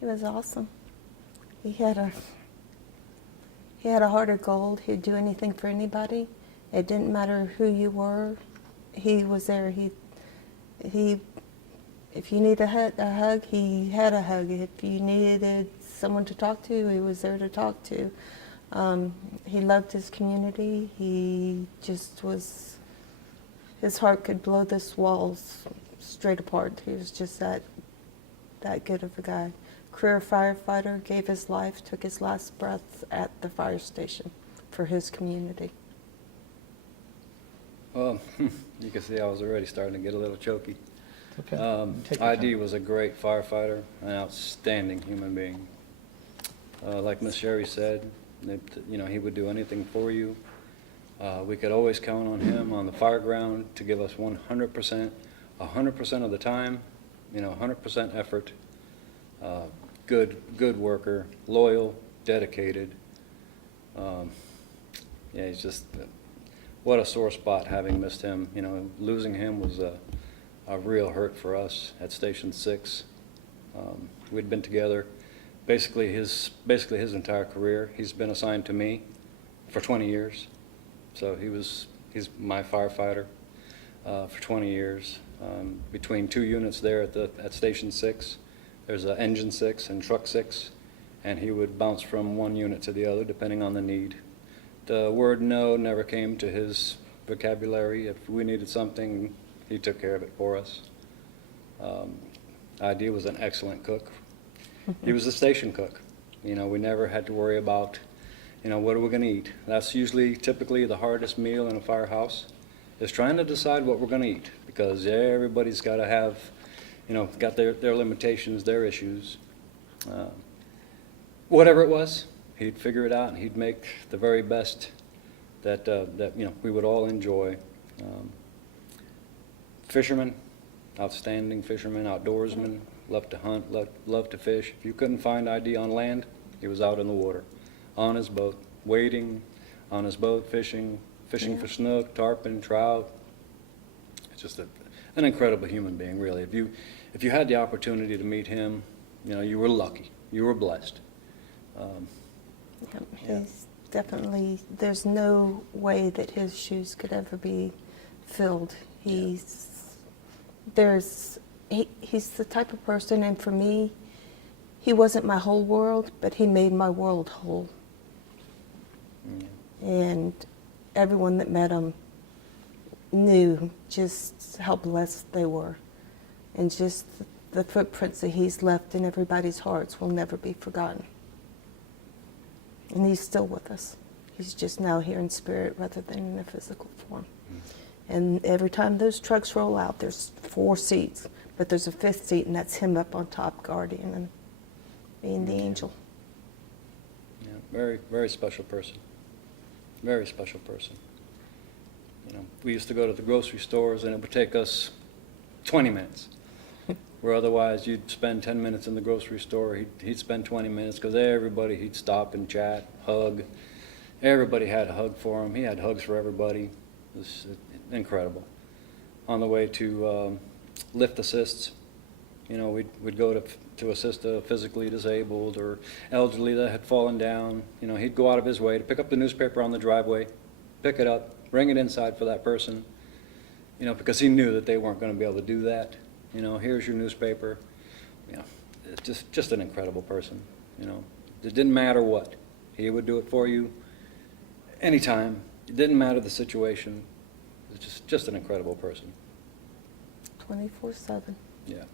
He was awesome. He had a heart of gold. He'd do anything for anybody. It didn't matter who you were. He was there. He if you needed a hug, he had a hug. If you needed someone to talk to, he was there to talk to. He loved his community. He just was, his heart could blow this walls straight apart. He was just that good of a guy. Career firefighter, gave his life, took his last breath at the fire station for his community. Well, you can see I was already starting to get a little choky. Okay. Take your ID time. was a great firefighter, an outstanding human being. Like Miss Sherry said, he would do anything for you. We could always count on him on the fire ground to give us 100%, 100% of the time, 100% effort. Good worker, loyal, dedicated. He's just, what a sore spot having missed him. Losing him was a real hurt for us at Station 6. We'd been together basically his entire career. He's been assigned to me for 20 years. So he's my firefighter for 20 years. Between two units there at Station 6, there's Engine 6 and Truck 6, and he would bounce from one unit to the other depending on the need. The word no never came to his vocabulary. If we needed something, he took care of it for us. ID was an excellent cook. He was the station cook. We never had to worry about, what are we going to eat? That's typically the hardest meal in a firehouse, is trying to decide what we're going to eat, because everybody's got to have, got their limitations, their issues. Whatever it was, he'd figure it out, and he'd make the very best that we would all enjoy. Fisherman, outstanding fisherman, outdoorsman, loved to hunt, loved to fish. If you couldn't find ID on land, he was out in the water, on his boat, wading, on his boat, fishing for snook, tarpon, trout. It's just an incredible human being, really. If you had the opportunity to meet him, you were lucky, you were blessed. He's definitely, there's no way that his shoes could ever be filled. He's the type of person, and for me, he wasn't my whole world, but he made my world whole. And everyone that met him knew just how blessed they were. And just the footprints that he's left in everybody's hearts will never be forgotten. And he's still with us. He's just now here in spirit rather than in a physical form. And every time those trucks roll out, there's 4 seats, but there's a 5th seat, and that's him up on top, guardian and being the angel. Yeah, very, very special person. Very special person. We used to go to the grocery stores, and it would take us 20 minutes. Where otherwise you'd spend 10 minutes in the grocery store, he'd spend 20 minutes, because he'd stop and chat, hug. Everybody had a hug for him. He had hugs for everybody. It was incredible. On the way to lift assists, we'd go to assist a physically disabled or elderly that had fallen down. He'd go out of his way to pick up the newspaper on the driveway, pick it up, bring it inside for that person, because he knew that they weren't going to be able to do that. Here's your newspaper. Just an incredible person. It didn't matter what. He would do it for you anytime. It didn't matter the situation. It's just an incredible person. 24/7. Yeah.